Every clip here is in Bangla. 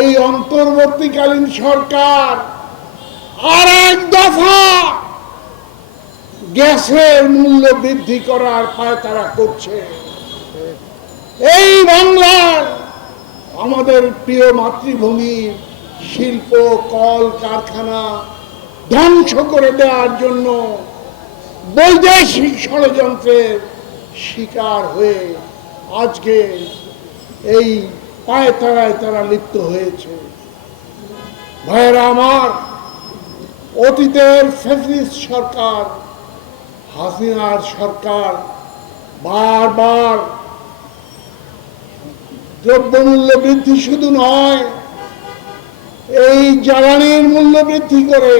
এই অন্তর্বর্তীকালীন সরকার আর এক দফা গ্যাসের মূল্য বৃদ্ধি করার পায়তারা করছে। এই বাংলার আমাদের প্রিয় মাতৃভূমির শিল্প কল কারখানা ধ্বংস করে দেওয়ার জন্য বৈদেশিক ষড়যন্ত্রের শিকার হয়ে আজকে এই পায়তারায় তারা লিপ্ত হয়েছে। ভাইয়েরা আমার, অতীতের ফ্যাসিস্ট সরকার হাসিনার সরকার বারবার দ্রব্যমূল্য বৃদ্ধি শুধু নয়, এই জ্বালানির মূল্য বৃদ্ধি করে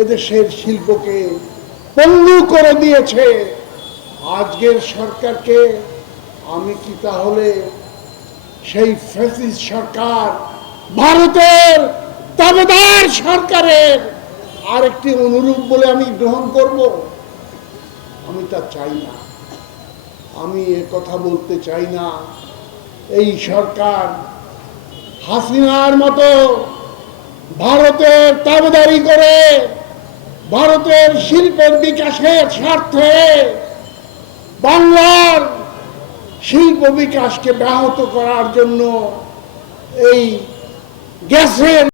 এদেশের শিল্পকে পঙ্গু করে দিয়েছে। আজকের সরকারকে আমি কি তাহলে সেই ফ্যাসিস্ট সরকার ভারতের তাবেদার সরকারের আরেকটি অনুরূপ বলে আমি গ্রহণ করব? আমি তা চাই না। আমি এ কথা বলতে চাই না এই সরকার হাসিনার মতো ভারতের তাবেদারি করে ভারতের শিল্পের বিকাশের স্বার্থে বাংলার শিল্প বিকাশকে ব্যাহত করার জন্য এই গ্যাসের